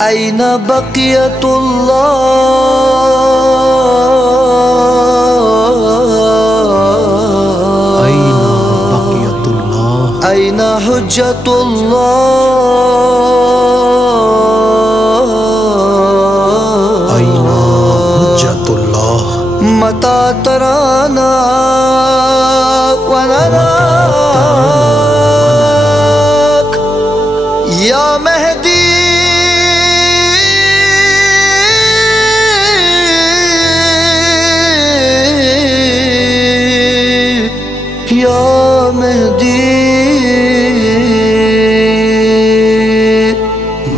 أين بقية الله أين بقية الله أين حجة الله أين حجة الله متى ترانا ونراك يا مهدي یا مہدی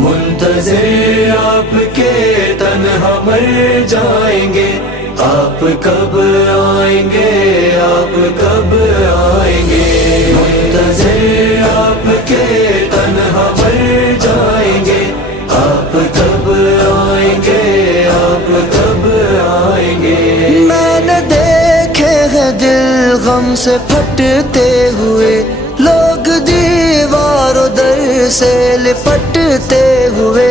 منتظر آپ کے تنہا مر جائیں گے، آپ کب آئیں گے، آپ کب آئیں گے؟ منتظر آپ کے تنہا مر جائیں گے، آپ کب آئیں گے، آپ کب آئیں گے؟ میں نے دیکھے ہیں دل غم سے پھٹتے ہوئے، لوگ دیوار و در سے لپٹتے ہوئے،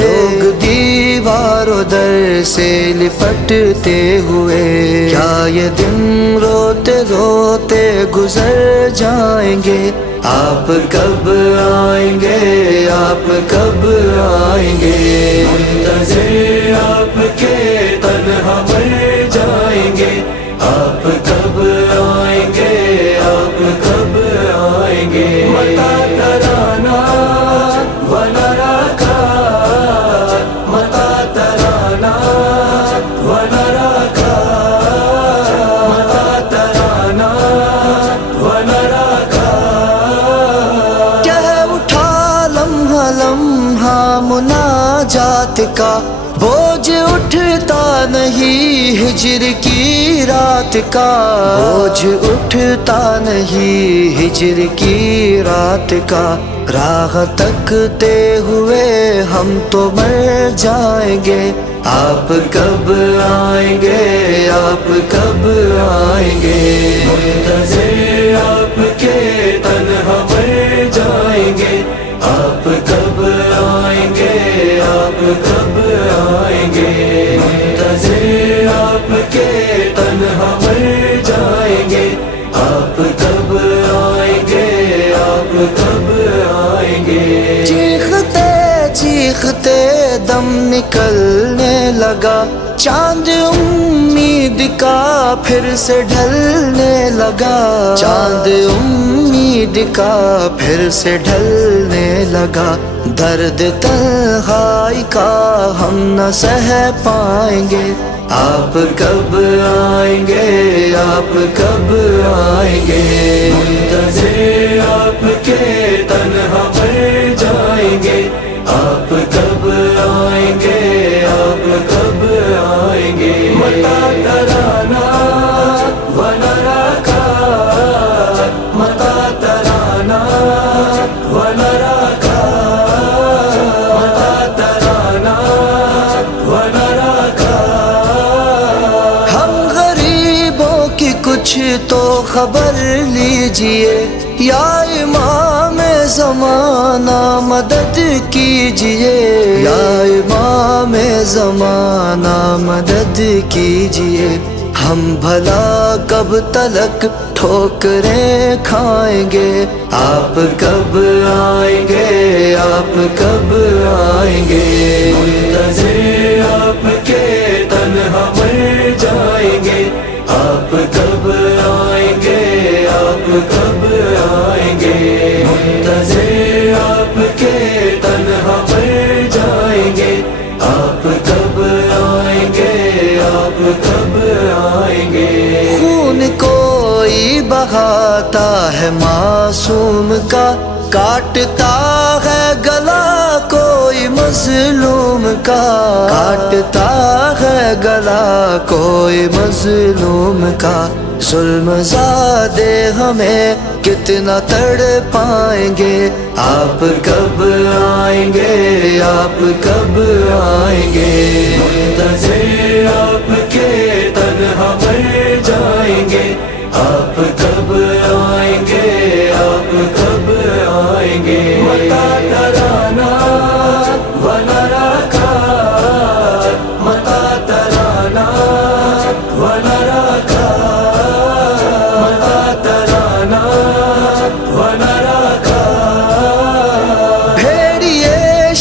لوگ دیوار و در سے لپٹتے ہوئے، کیا یہ دن روتے روتے گزر جائیں گے؟ آپ کب آئیں گے، آپ کب آئیں گے؟ منتظر آپ کے تنہا مر جائیں گے، آپ کب آئیں گے، آپ کب آئیں گے؟ متى ترانا ونراك متى ترانا ونراك متى ترانا ونراك کہہ اٹھا لمحہ لمحہ مناجات کا، بوجھ اٹھتا نہیں ہجر کی رات کا، بوجھ اٹھتا نہیں ہجر کی رات کا، راہ تکتے ہوئے ہم تو مر جائیں گے، آپ کب آئیں گے، آپ کب آئیں گے؟ منتظر آپ کے تنہا مر جائیں گے، آپ کب آئیں گے، آپ کب آئیں گے؟ منتظر آپ کے تنہا مر جائیں گے، آپ کب آئیں گے، آپ کب آئیں گے؟ چیختے چیختے دم نکلنے لگا، چاند امید کا پھر سے ڈھلنے لگا، چاند امید کا پھر سے ڈھلنے لگا، درد تنہائی کا ہم نہ سہ پائیں گے، آپ کب آئیں گے، آپ کب آئیں گے؟ منتظر آپ کے تنہا مر جائیں گے، آپ کب آئیں گے، آپ کب آئیں گے؟ متى ترانا ونراك متى ترانا ونراك متى ترانا ونراك ہم غریبوں کی کچھ تو خبر لیجئے، یا امام زمانہ مدد کیجئے، یا امام زمانہ مدد کیجئے، ہم بھلا کب تلک ٹھوکریں کھائیں گے، آپ کب آئیں گے، آپ کب آئیں گے؟ منتظر آپ کے تنہا مر جائیں گے، آپ کب آئیں گے، آپ کب آئیں گے؟ منتظر آپ کے تنہا مر جائیں گے، آپ کب آئیں گے، آپ کب آئیں گے؟ خون کوئی بہاتا ہے معصوم کا، کاٹتا ہے گلا کوئی مظلوم کا، کاٹتا ہے گلا کوئی مظلوم کا، ظلم زادے ہمیں کتنا تڑ پائیں گے، آپ کب آئیں گے، آپ کب آئیں گے؟ منتظر آپ کے تنہا مر جائیں گے، آپ کب آئیں گے، آپ کب آئیں گے؟ متى ترانا ونراك